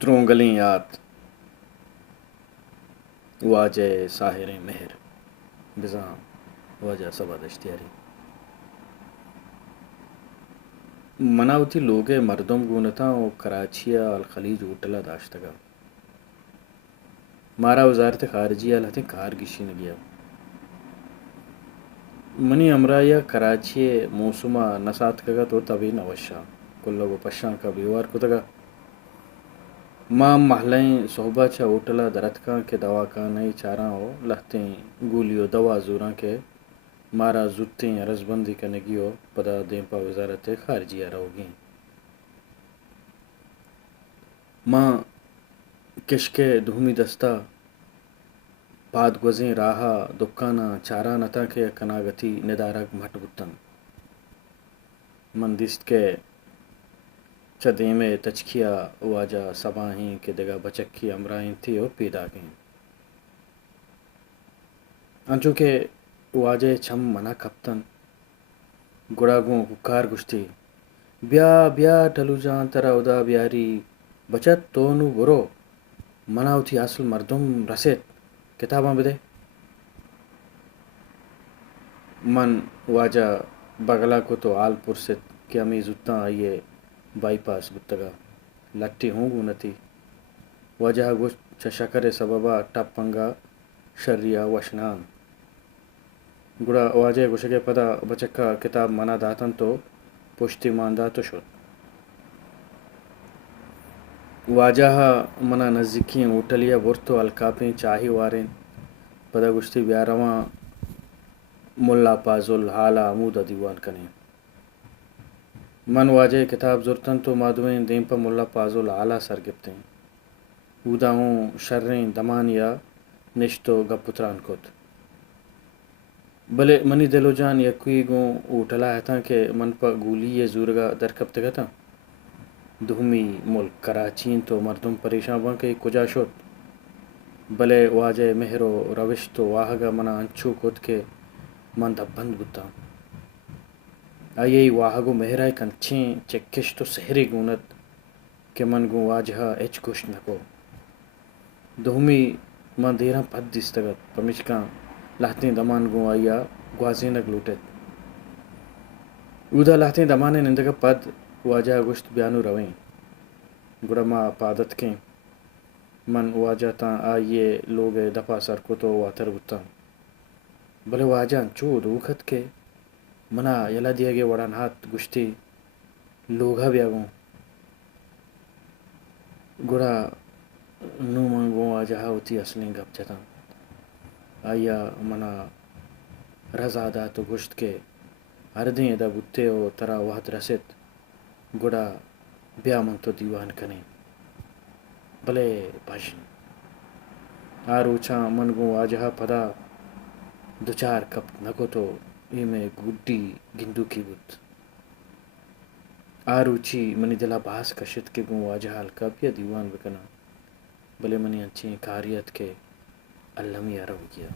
ترونگلیں یاد واجہ ساحر مہر بزاں واجہ سبا دشتیاری مناوتی لوگے مردم گونتا و کراچیا الخلیج ہوٹلا داشتگا مارا وزارت خارجیہ لہتے کار گشی نگیا منی امرایا کراچی موسما نسات کگا تو تبھی نوشا کلو پشان کا بیوار کتگا ماں محلیں صحبہ چا ہوٹلا درتکاں کے دوا کانئی چاراں ہو لہتیں گولیو دوا زوراں کے مارا زدتیں عرض بندی کنگیو پدا دیمپا وزارت خارجیہ رہوگیں ماں کشکے دھومی دستا پاد گوزیں راہا دکانہ چارا نتا کے کناگتی ندارک مھٹ بتن من دست کے چدیم تچکیا واجہ سباہیں کے دگا بچکی امرائیں تھی و پیدا گئیں انچو کہ واجہ چھم منا کپتن گڑا گوں کار گشتی بیا بیا ٹلو جان ترا ادا بیاری بچت تو نو برو مناوتی اصل مردم رسید کتاباں بدے من واجہ بغلا کو تو آل پرست کہ امی زتاں آئیے بائی پاس بتگا لٹی ہوں گونتی واجہ گوشت چشکر سببا ٹپنگا شریا وشنان گڑا واجہ گوشگے پدا بچکا کتاب منا داتن تو پشتی ماندہ تو شد واجہ منا نزدیکیں ہوٹلیا برتو الکاپیں چاہی واریں پدا گشتی بیا رواں ملا پازل حالا مودا دیوان کنے من واجہ کتاب زرتن تو مادویں دیمپا ملا پازل حالا سر گپتیں اودا ہوں شریں دمانیا نشتو گپتران کت بلے منی دلو جان یکوئی گوں ہوٹلا ہتاں کہ من پا گولی یہ زورگا در کپتگا تھا دہمی ملک کراچین تو مردم پریشان بن کے کجا شد بلے واجہ مہر و روش تو واہگا منا انچو کت کہ من دبند بتا آئی واہگو مہرائے کنچیں چکش تو سحری گونت کہ من گوں واجہ ایچ کش نکو دہمی من دیراں پد دستگت پمشکاں لہتیں دمان گوں آیا گوازینک لوٹت اودا لہتیں دمانے نندگا پد واجہ گشت بیانو رویں گڑا ما پادت کیں من واجہ تاں آئیے لوگ دپا سر کو تو واتر بتا بلے واجہ انچو دوکھت کے منا یلا دیا گے وڑان ہاتھ گشتی لوگا بیا گوں گڑا نو من گوں واجہ ہوتی اصلیں گپ جتاں آیا منا رضا دا تو گشت کے ہردیں دا بتے و ترا وحد رسد گڑا بیا من تو دیوان کنے بلے بھجن آروچاں من گوں واجہ پدا دوچار کپ نکو تو ای میں گڈی گندو کی بود آروچی منی دلا باس کشت کے گوں واجہ ہلکا پیا دیوان بکنا بلے منی انچیں کاریت کے اللمی رو گیا